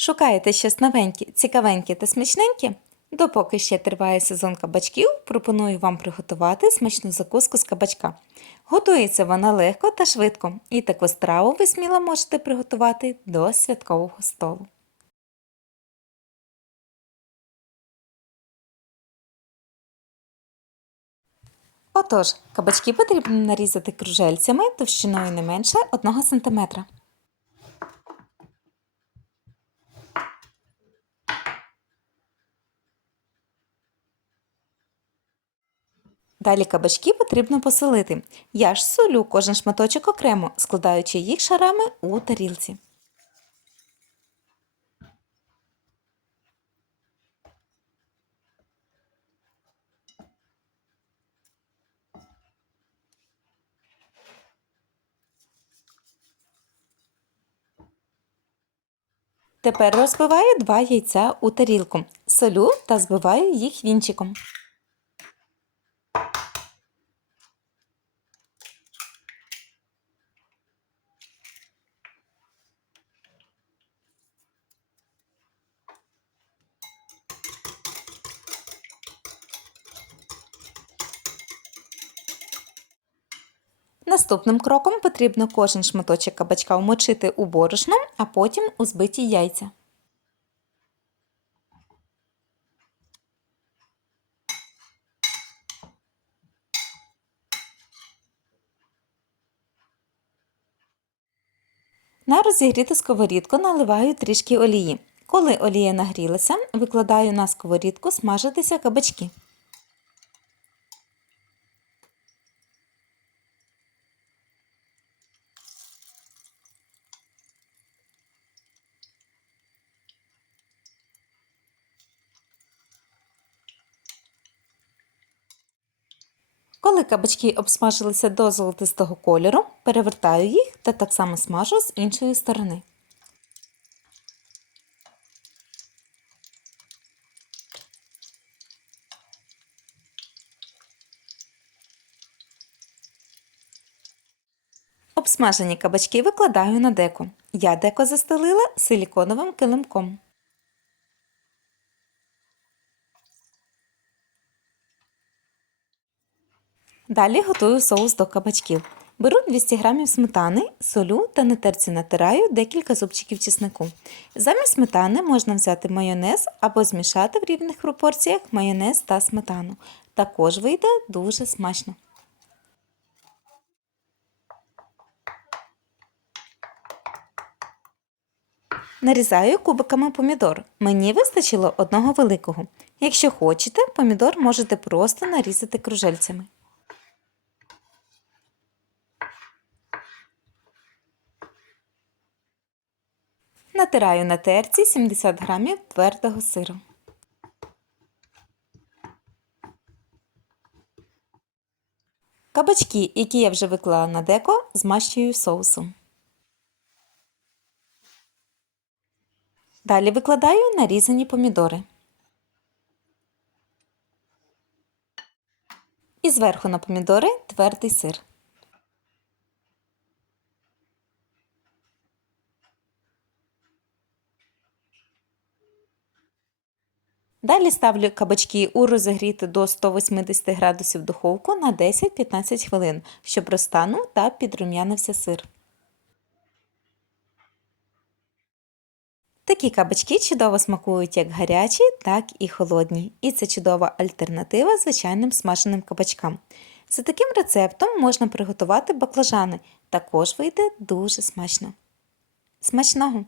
Шукаєте щось новеньке, цікавеньке та смачненьке? Допоки ще триває сезон кабачків, пропоную вам приготувати смачну закуску з кабачка. Готується вона легко та швидко, і таку страву ви сміло можете приготувати до святкового столу. Отож, кабачки потрібно нарізати кружельцями товщиною не менше 1 см. Далі кабачки потрібно посолити. Я ж солю кожен шматочок окремо, складаючи їх шарами у тарілці. Тепер розбиваю два яйця у тарілку, солю та збиваю їх вінчиком. Наступним кроком потрібно кожен шматочок кабачка вмочити у борошно, а потім у збиті яйця. На розігріту сковорідку наливаю трішки олії. Коли олія нагрілася, викладаю на сковорідку смажитися кабачки. Коли кабачки обсмажилися до золотистого кольору, перевертаю їх та так само смажу з іншої сторони. Обсмажені кабачки викладаю на деко. Я деко застелила силіконовим килимком. Далі готую соус до кабачків. Беру 200 г сметани, солю та на терці натираю декілька зубчиків чеснику. Замість сметани можна взяти майонез або змішати в рівних пропорціях майонез та сметану. Також вийде дуже смачно. Нарізаю кубиками помідор. Мені вистачило одного великого. Якщо хочете, помідор можете просто нарізати кружельцями. Натираю на терці 70 г твердого сиру. Кабачки, які я вже виклала на деко, змащую соусом. Далі викладаю нарізані помідори. І зверху на помідори твердий сир. Далі ставлю кабачки у розігріти до 180 градусів духовку на 10-15 хвилин, щоб розтанув та підрум'янився сир. Такі кабачки чудово смакують як гарячі, так і холодні. І це чудова альтернатива звичайним смаженим кабачкам. За таким рецептом можна приготувати баклажани. Також вийде дуже смачно. Смачного!